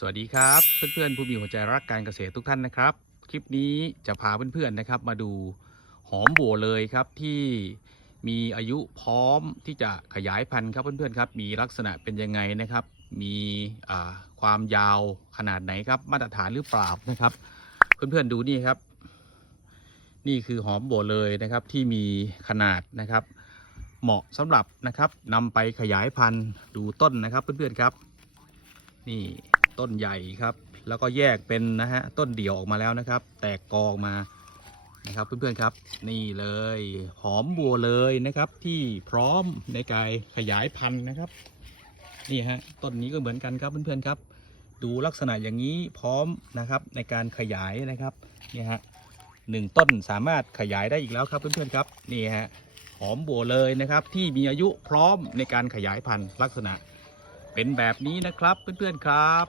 สวัสดีครับเพื่อนๆผู้มีหัวใจรักการเกษตรทุกท่านนะครับ คลิปนี้จะพาเพื่อนๆนะครับ มาดูหอมบัวเลยครับที่มีอายุพร้อมที่จะขยายพันธุ์ครับเพื่อนๆครับ มีลักษณะเป็นยังไงนะครับ มีความยาวขนาดไหนครับ มาตรฐานหรือเปล่านะครับ เพื่อนๆดูนี่ครับ นี่คือหอมบัวเลยนะครับที่มีขนาดนะครับ เหมาะสำหรับนะครับนำไปขยายพันธุ์ดูต้นนะครับเพื่อนๆครับ นี่ ต้นใหญ่ครับ แล้วก็แยกเป็นนะฮะต้นเดี่ยวออกมาแล้วนะครับ แตกกอออกมานะครับเพื่อนๆครับ นี่เลยหอมบัวเลยนะครับ ที่พร้อมในการขยายพันธุ์นะครับ นี่ฮะต้นนี้ก็เหมือนกันครับเพื่อนๆครับ ดูลักษณะอย่างนี้พร้อมนะครับในการขยายนะครับนี่ฮะหนึ่งต้นสามารถขยายได้อีกแล้วครับเพื่อนๆครับนี่ฮะหอมบัวเลยนะครับ ที่มีอายุพร้อมในการขยายพันธุ์ลักษณะเป็นแบบนี้นะครับเพื่อนๆครับ